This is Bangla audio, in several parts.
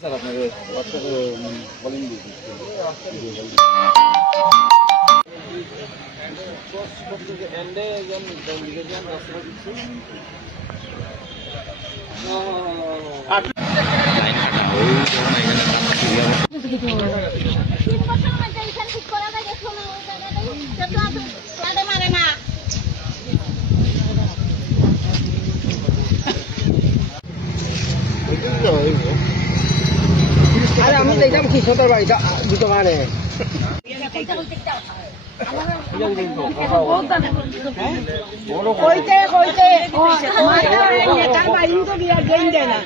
স্যার আপনাকে হোয়াটসঅ্যাপে কলিং দিয়েছি আরে আমি দেখলাম কৃষকের বাড়িটা দুটো মানে কইতে কইতে বাড়ি তো বিয়ার দেন দেয় না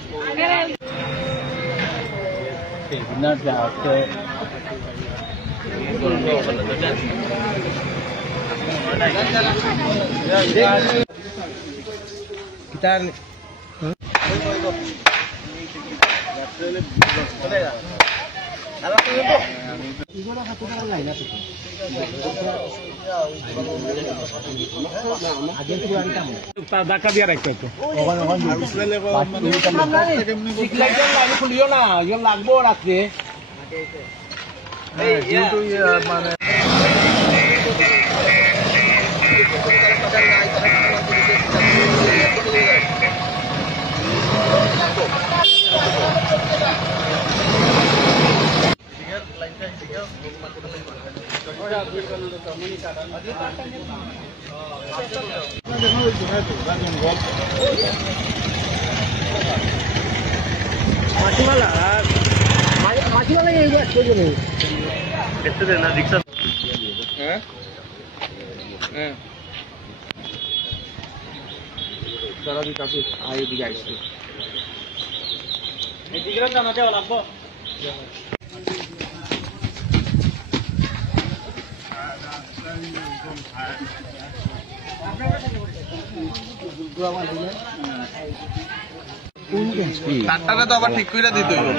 ধাক্কা দিয়ে রাখতে হতো খুলিও না ইয়ে লাগবো রাত্রে মানে মাটিমালা দেখতে না রিক্সা সারা দিন কাছে আগে দিকে আসছে এদিকে জানাতে লাগবো তারটারে তো আবার ঠিক করে দিতে হবে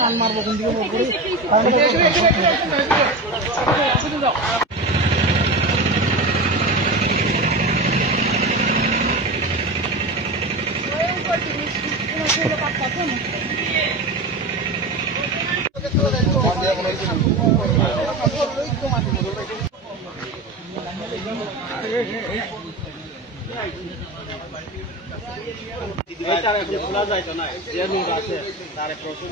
টান মারবো কোন দিকে খোলা যায় তো না যে লোক আছে তারে প্রচুর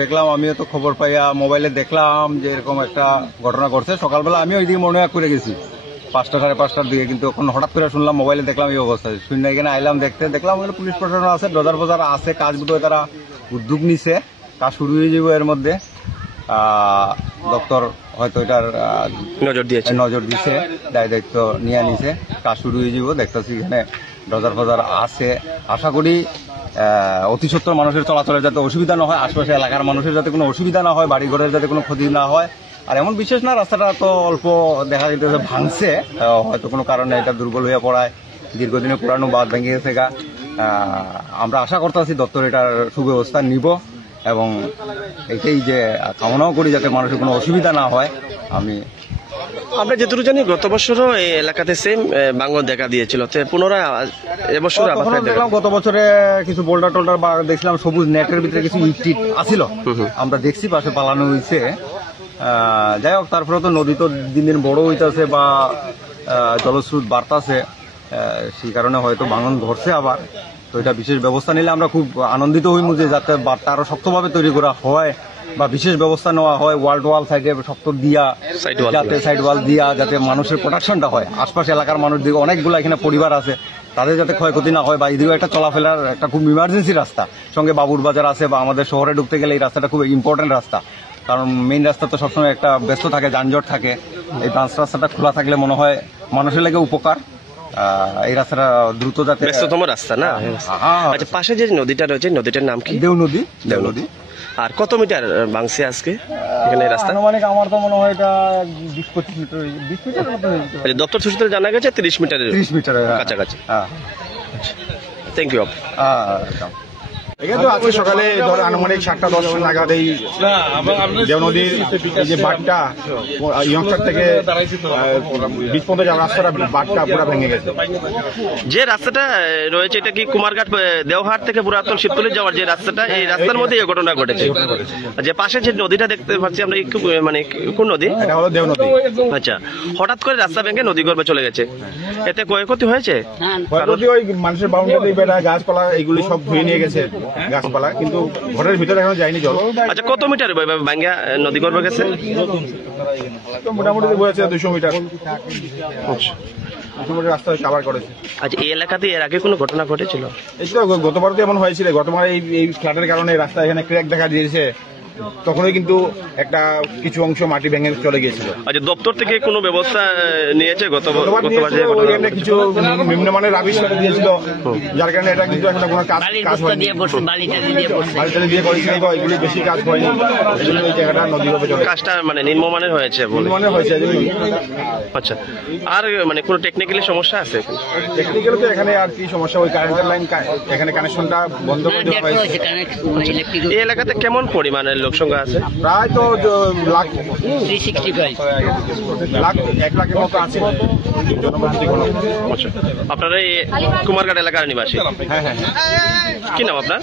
দেখলাম আমিও তো খবর পাইয়া মোবাইলে দেখলাম যে এরকম একটা ঘটনা ঘটছে সকালবেলা আমি ওইদিকে মনে করে গেছি 5টা সাড়ে 5টার দিকে কিন্তু এখন হঠাৎ করে শুনলাম মোবাইলে দেখলাম এই অবস্থায় শূন্য এখানে আইলাম দেখলাম পুলিশ প্রশাসন আছে ডজার ফজার আছে কাজগুলো তারা উদ্যোগ নিছে কাজ শুরু হয়ে যাবো এর মধ্যে দপ্তর হয়তো এটার নজর দিছে দায় দায়িত্ব নিয়ে নিছে কাজ শুরু হয়ে যাব দেখতেছি এখানে ডজার ফজার আছে আশা করি অতি সত্তর মানুষের চলাচলের যাতে অসুবিধা না হয় আশপাশে এলাকার মানুষের যাতে কোনো অসুবিধা না হয় বাড়ি ঘরের যাতে কোনো ক্ষতি না হয় আর এমন বিশেষ না রাস্তাটা তো অল্প দেখা যেতেছে ভাঙছে হয়তো কোনো কারণে এটা দুর্বল হয়ে পড়ায় দীর্ঘদিনের পুরানো বাঁধ ভেঙে গেছে গা। আমরা আশা করতেছি দপ্তর এটার সুব্যবস্থা নিব এবং এটাই যে কামনাও করি যাতে মানুষের কোনো অসুবিধা না হয়। আমরা যেটুকু জানি গত বছরও এই এলাকাতে সেম ভাঙন দেখা দিয়েছিল, তো পুনরায় এবছর আবার তখন দেখলাম গত বছরে কিছু বোল্ডার টোল্ডার বা দেখছিলাম সবুজ নেটের ভিতরে কিছু ইট টিট আসিল, আমরা দেখছি পাশে পালানো হয়েছে। যাই হোক, তারপরে তো নদী তো দিন দিন বড় হইতেছে বা জলস্রোত বাড়তাছে, সেই কারণে হয়তো ভাঙন ধরছে আবার। তো এটা বিশেষ ব্যবস্থা নিলে আমরা খুব আনন্দিত হইমু যে যাতে বাঁধটা আরো শক্তভাবে তৈরি করা হয় বা বিশেষ ব্যবস্থা নেওয়া হয়, ওয়াল থাকে শক্ত দিয়া, যাতে সাইড ওয়াল দিয়া যাতে মানুষের প্রোটেকশনটা হয়। আশপাশ এলাকার মানুষ দিকে অনেকগুলো এখানে পরিবার আছে, তাদের যাতে ক্ষয়ক্ষতি না হয় বা এদিকেও একটা চলাফেরার একটা খুব ইমার্জেন্সি রাস্তা, সঙ্গে বাবুর বাজার আছে বা আমাদের শহরে ঢুকতে গেলে এই রাস্তাটা খুব ইম্পর্টেন্ট রাস্তা, কারণ মেইন রাস্তা তো সবসময় একটা ব্যস্ত থাকে, যানজট থাকে। এই ব্রাঞ্চ রাস্তাটা খোলা থাকলে মনে হয় মানুষের লাগে উপকার। এই রাস্তাটা দ্রুত যাতে ব্যস্ততম রাস্তা না। আচ্ছা, পাশে যে নদীটা রয়েছে নদীটার নাম কি? দেও নদী। আর কত মিটার ভাঙছে আজকে এখানে রাস্তা? আনুমানিক আমার তো মনে হয় এটা 20-25 মিটার, 20 মিটার মতো হয়েছে। আচ্ছা, দপ্তর সূত্রে জানা গেছে 30 মিটারের 30 মিটারের কাছাকাছি। হ্যাঁ, থ্যাংক ইউ। এখানে তো আজকে সকালে ধর আনুমানিক 7টা-10 নাগাদ এই দেও নদীর এই যে বাঁধটা ইয়ংস্টার থেকে বীজ পর্যন্ত যাওয়ার রাস্তাটা বাঁধটা পুরো ভেঙে গেছে। যে রাস্তাটা রয়েছে এটা কি কুমারঘাট দেওহাট থেকে পুরাতন শিবতলী যাওয়ার যে রাস্তাটা, এই রাস্তার মধ্যে এই ঘটনা ঘটেছে। যে পাশে যে নদীটা দেখতে পাচ্ছি আমরা, মানে কোন নদী? এটা হলো দেও নদী। আচ্ছা, হঠাৎ করে রাস্তা ভেঙে নদী গর্ভে চলে গেছে, এতে ক্ষয়ক্ষতি হয়েছে? ক্ষয়ক্ষতি ওই মানুষের বাউন্ডারি বেড়া গাছপালা এগুলি সব ধুয়ে নিয়ে গেছে, গাছপালা, কিন্তু ঘরের ভিতরে এখনো যায়নি জল। আচ্ছা, কত মিটার ভাঙ্গা নদী গর্ভে গেছে? তো মোটামুটি বলেছে 200 মিটার রাস্তা কাভার করেছে। আচ্ছা, এই এলাকাতে এর আগে কোনো ঘটনা ঘটেছিল? এই তো গতবার তো এমন হয়েছিল, গতবার এই ফ্লাডের কারণে রাস্তা এখানে ক্র্যাক দেখা দিয়েছে, তখনই কিন্তু একটা কিছু অংশ মাটি ভেঙে চলে গিয়েছিল। আচ্ছা, দপ্তর থেকে কোনো ব্যবস্থা নিয়েছে? গতবার কিছু নিম্নমানের রাবিশ করে দিয়েছিল, যার কারণে এটা কিন্তু এখন কোনো কাজ হয়নি। বালিটালি দিয়ে করেছিল, এগুলি বেশি কাজ হয়নি, এই জায়গাটা নদী হবে চলে। কাজটা মানে নিম্নমানের হয়েছে? নিম্নমানের হয়েছে। আচ্ছা, আর মানে কোনো টেকনিক্যালি সমস্যা আছে? টেকনিক্যাল তো এখানে আর কি সমস্যা, ওই কারেন্টের লাইন এখানে কানেকশনটা বন্ধ করে দেওয়া হয়েছে। এই এলাকাতে কেমন পরিমাণের লোক সংখ্যা আছে? প্রায় তো লাখ 1 লাখের মতো আছে জনবসতি। আচ্ছা, আপনারা এই কুমারঘাট এলাকার নিবাসী? হ্যাঁ হ্যাঁ। কি নাম আপনার?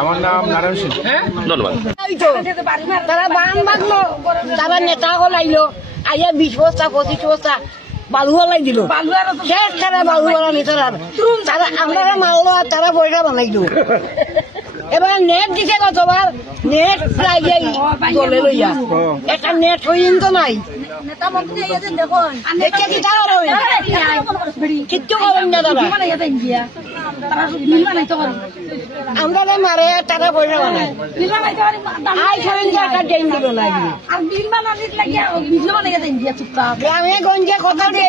আমার নাম নারায়ণ সিং। ধন্যবাদ। তারা বান বাঁধলো, তারা নেতা হল আইলো, আইয়া 20 বস্তা 25 বস্তা বালুওয়ালাই দিল, শেষ তারা বালুওয়ালা নিতারা, তারা আপনারা মারলো আর তারা বইটা বানাইলো। এবার নেট দিছে কতবার, নেট প্রায় গলে লইয়া, একটা নেট হইন তো নাই, দেখে কি তারা কিচ্ছু করেন না তারা, আমরা মারে তারা বইটা বানাই আই করেন যে একটা ডেন দিল না। গ্রামে গঞ্জে কথা দিয়ে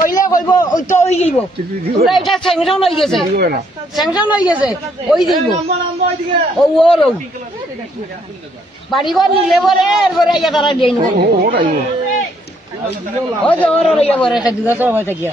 কইলে কইব ওই তো ওই দিব, পুরা এটা স্যাংশন হয়ে গেছে, স্যাংশন হয়ে গেছে, ওই দিব ও ওর বাড়িঘর নিলে পরে এরপরে ইয়া তারা দিয়ে নিব, ওই যে ওর ইয়া পরে একটা দিল তো হয়ে থাকিয়া